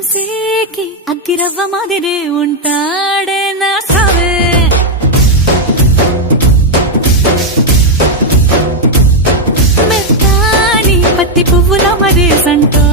చూసేకి అగ్గిరవ్వ మాదిరే ఉంటాడే నా సావే. మెత్తాని పత్తి పువ్వుల మరే సంటో